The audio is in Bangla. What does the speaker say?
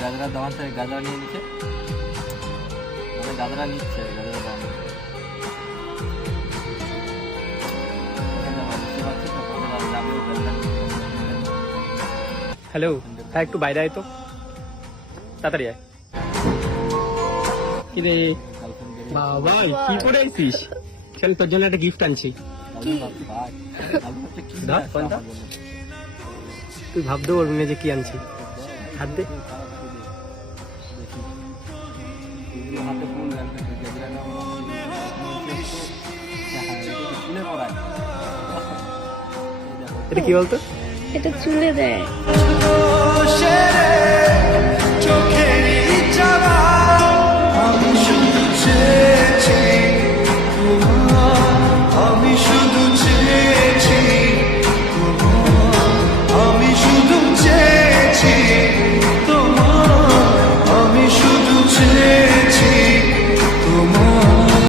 গাজরা দাওয়ান থেকে গাজরা নিয়ে নিচ্ছে, গাজরা নিচ্ছে, গাজরা দাওয়ান হ্যালো, হ্যাঁ একটু বাইরে আয় তো, তাড়াতাড়ি আয়। কি রে বাবা, কি করে আইছিস? চল তোর জন্য একটা গিফট আনছি। ধর ফোনটা, তুই ভাবতেও পারবি না যে কি আনছি। হাত দে। এটা কি বলতো? এটা চুলে দেয়।